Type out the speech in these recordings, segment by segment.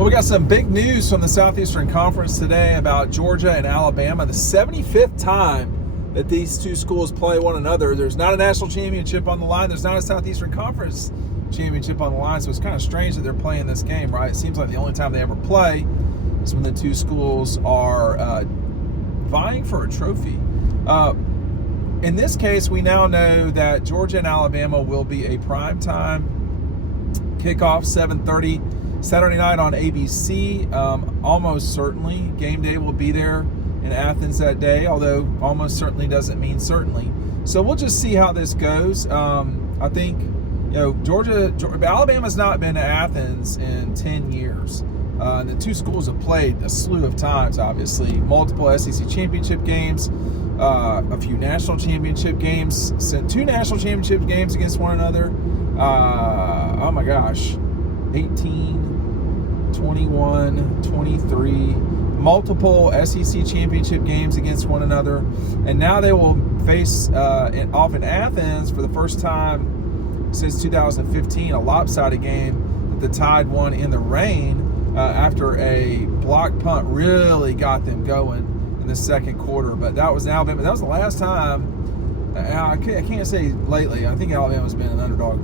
Well, we got some big news from the Southeastern Conference today about Georgia and Alabama. The 75th time that these two schools play one another. There's not a national championship on the line. There's not a Southeastern Conference championship on the line. So it's kind of strange that they're playing this game, right? It seems like the only time they ever play is when the two schools are vying for a trophy. In this case, we now know that Georgia and Alabama will be a primetime kickoff, 7:30 Saturday night on ABC. Almost certainly game day will be there in Athens that day, although almost certainly doesn't mean certainly. So we'll just see how this goes. I think, Alabama's not been to Athens in 10 years. And the two schools have played a slew of times, obviously. Multiple SEC championship games, a few national championship games, sent two national championship games against one another. 18, 21, 23, multiple SEC championship games against one another. And now they will face off in Athens for the first time since 2015, a lopsided game that the Tide won in the rain after a block punt really got them going in the second quarter. But that was Alabama. That was the last time. I can't say lately. I think Alabama's been an underdog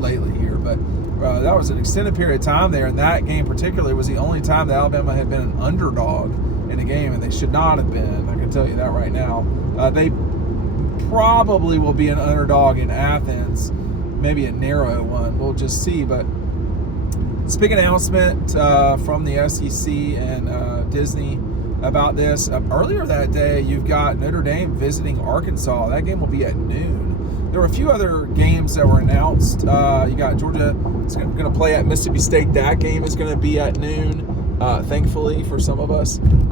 lately here, but that was an extended period of time there, and that game particularly was the only time that Alabama had been an underdog in a game, and they should not have been. I can tell you that right now. They probably will be an underdog in Athens, maybe a narrow one. We'll just see. But this big announcement from the SEC and Disney about this. Earlier that day, you've got Notre Dame visiting Arkansas. That game will be at noon. There were a few other games that were announced. You got Georgia is going to play at Mississippi State. That game is going to be at noon, thankfully for some of us. You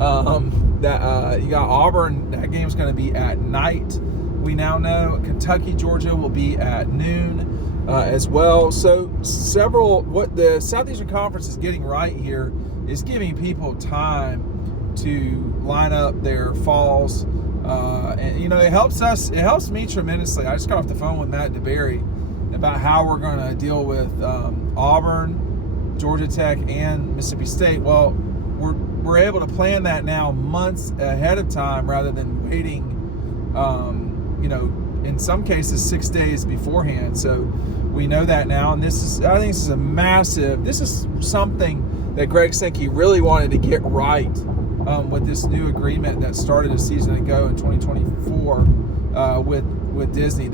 got Auburn. That game is going to be at night. We now know Kentucky, Georgia will be at noon as well. So what the Southeastern Conference is getting right here is giving people time to line up their falls. And it helps me tremendously. I just got off the phone with Matt DeBerry about how we're going to deal with Auburn, Georgia Tech, and Mississippi State. Well, we're able to plan that now months ahead of time rather than waiting, in some cases 6 days beforehand. So we know that now, and I think this is something that Greg Sankey really wanted to get right. With this new agreement that started a season ago in 2024 with Disney,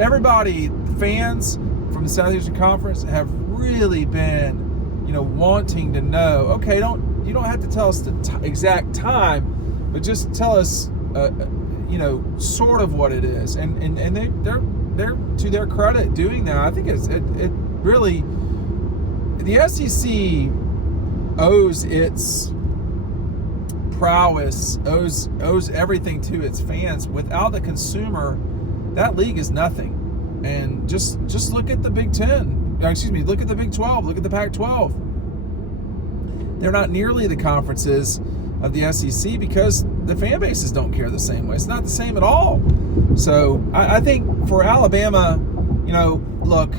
everybody, fans from the Southeastern Conference, have really been, wanting to know. Okay, you don't have to tell us the exact time, but just tell us, sort of what it is, and they're to their credit doing that. I think it really, the SEC owes its prowess, owes everything to its fans. Without the consumer, that league is nothing. And just look at the Big Ten. Look at the Big 12. Look at the Pac-12. They're not nearly the conferences of the SEC because the fan bases don't care the same way. It's not the same at all. So I think for Alabama, look,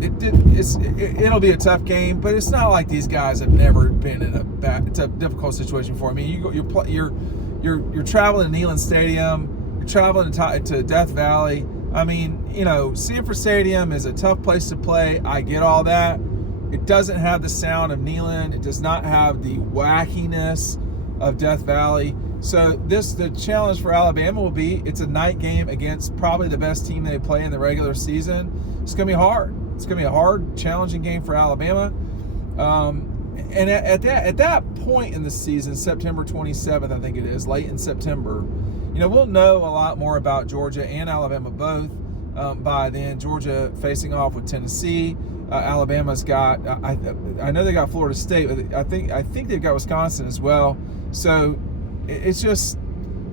it'll be a tough game, but it's not like these guys have never been in it's a difficult situation for me. You're traveling to Neyland Stadium, you're traveling to Death Valley. Sanford Stadium is a tough place to play. I get all that. It doesn't have the sound of Neyland. It does not have the wackiness of Death Valley. So the challenge for Alabama will be, it's a night game against probably the best team they play in the regular season. It's going to be hard. It's going to be a hard, challenging game for Alabama. And at that point in the season, September 27th, I think it is, late in September, we'll know a lot more about Georgia and Alabama both by then. Georgia facing off with Tennessee. Alabama's got, I know they got Florida State, but I think they've got Wisconsin as well. So it's just,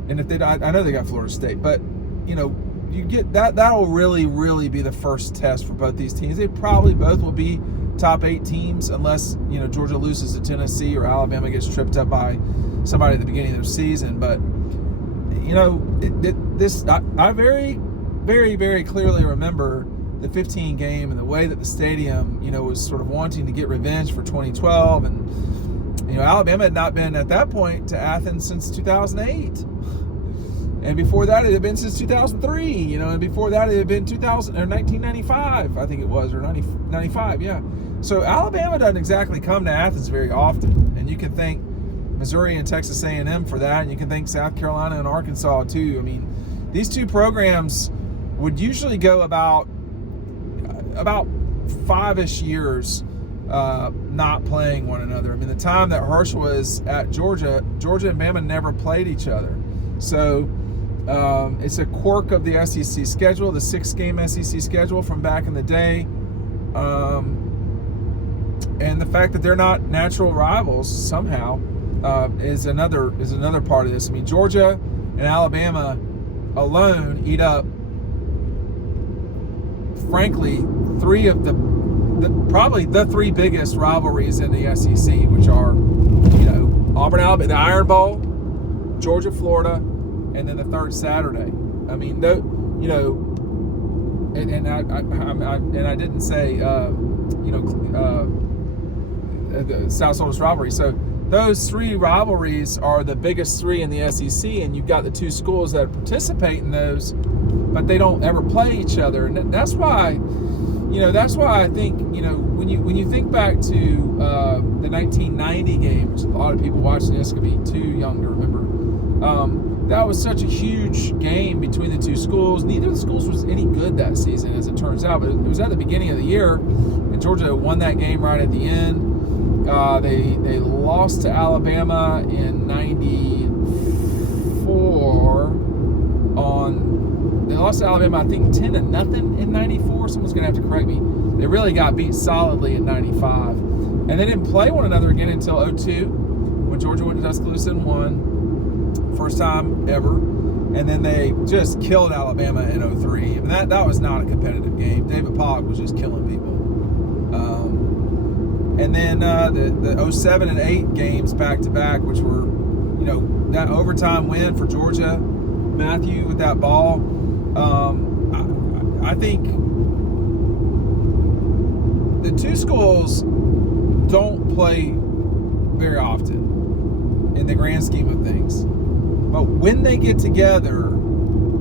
and I know they got Florida State, but you get that'll really, really be the first test for both these teams. They probably both will be top 8 teams unless, Georgia loses to Tennessee or Alabama gets tripped up by somebody at the beginning of their season. But, I very, very, very clearly remember the 15 game and the way that the stadium, was sort of wanting to get revenge for 2012. And, Alabama had not been at that point to Athens since 2008. And before that, it had been since 2003, and before that, it had been 1995, I think it was, or 95, yeah. So Alabama doesn't exactly come to Athens very often. And you can thank Missouri and Texas A&M for that, and you can thank South Carolina and Arkansas too. I mean, these two programs would usually go about 5-ish years not playing one another. I mean, the time that Herschel was at Georgia and Bama never played each other. So it's a quirk of the SEC schedule, the 6-game SEC schedule from back in the day. And the fact that they're not natural rivals somehow is another part of this. I mean, Georgia and Alabama alone eat up, frankly, three of probably the three biggest rivalries in the SEC, which are, Auburn, Alabama, the Iron Bowl, Georgia, Florida, and then the third Saturday. I mean, and I didn't say, the South Soldiers rivalry. So those three rivalries are the biggest three in the SEC, and you've got the two schools that participate in those, but they don't ever play each other. And that's why I think, when you think back to the 1990 game, which a lot of people watching this could be too young to remember, that was such a huge game between the two schools. Neither of the schools was any good that season, as it turns out, but it was at the beginning of the year, and Georgia won that game right at the end. They lost to Alabama in 94 they lost to Alabama, I think 10-0 in 94. Someone's going to have to correct me. They really got beat solidly in 95. And they didn't play one another again until 2002, when Georgia went to Tuscaloosa and won. First time ever. And then they just killed Alabama in 2003. I mean, that was not a competitive game. David Pollock was just killing people. And then the 07 and 8 games back-to-back, which were, that overtime win for Georgia, Matthew with that ball. I think the two schools don't play very often in the grand scheme of things. But when they get together,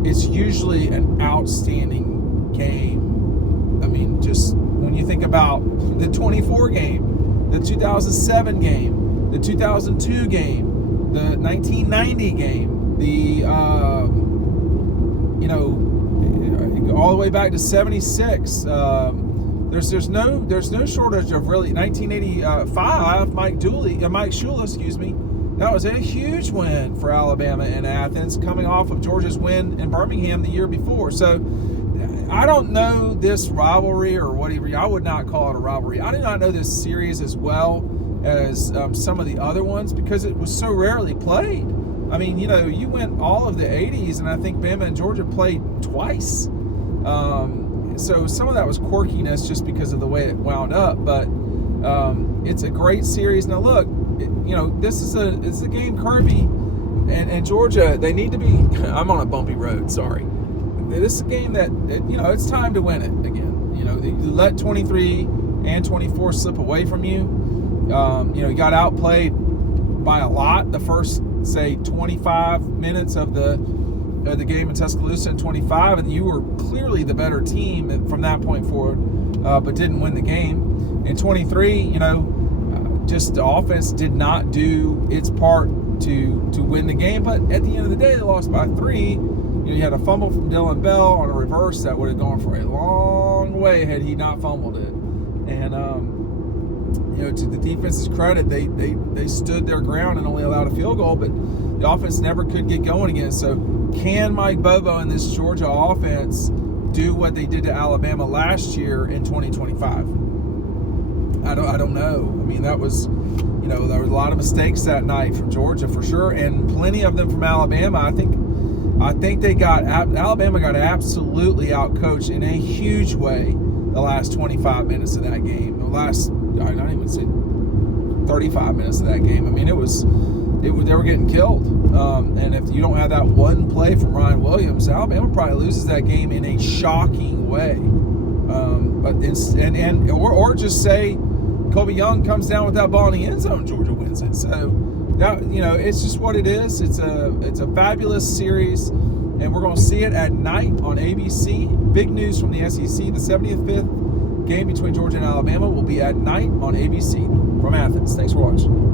it's usually an outstanding game. I mean, just when you think about the 24 game, the 2007 game, the 2002 game, the 1990 game, the all the way back to 76. There's no shortage of really 1985. Mike Shula, that was a huge win for Alabama in Athens, coming off of Georgia's win in Birmingham the year before. So I don't know this rivalry or whatever. I would not call it a rivalry. I do not know this series as well as some of the other ones because it was so rarely played. I mean, you went all of the 80s, and I think Bama and Georgia played twice. So some of that was quirkiness just because of the way it wound up. But it's a great series. Now, look, this is a game Kirby and Georgia, they need to be – I'm on a bumpy road, sorry. This is a game that, it's time to win it again. You let 23 and 24 slip away from you. You got outplayed by a lot the first, say, 25 minutes of the game in Tuscaloosa in 25, and you were clearly the better team from that point forward, but didn't win the game. In 23, just the offense did not do its part to win the game, but at the end of the day, they lost by 3. You had a fumble from Dylan Bell on a reverse that would have gone for a long way had he not fumbled it. And to the defense's credit, they stood their ground and only allowed a field goal, but the offense never could get going again. So can Mike Bobo and this Georgia offense do what they did to Alabama last year in 2025? I don't know. I mean, that was, there were a lot of mistakes that night from Georgia for sure, and plenty of them from Alabama. I think Alabama got absolutely outcoached in a huge way the last 25 minutes of that game. The last, I don't even say 35 minutes of that game. I mean, they were getting killed. And if you don't have that one play from Ryan Williams, Alabama probably loses that game in a shocking way. Or just say Kobe Young comes down with that ball in the end zone, Georgia wins it. So that, it's just what it is. It's a fabulous series, and we're going to see it at night on ABC. Big news from the SEC: the 75th game between Georgia and Alabama will be at night on ABC from Athens. Thanks for watching.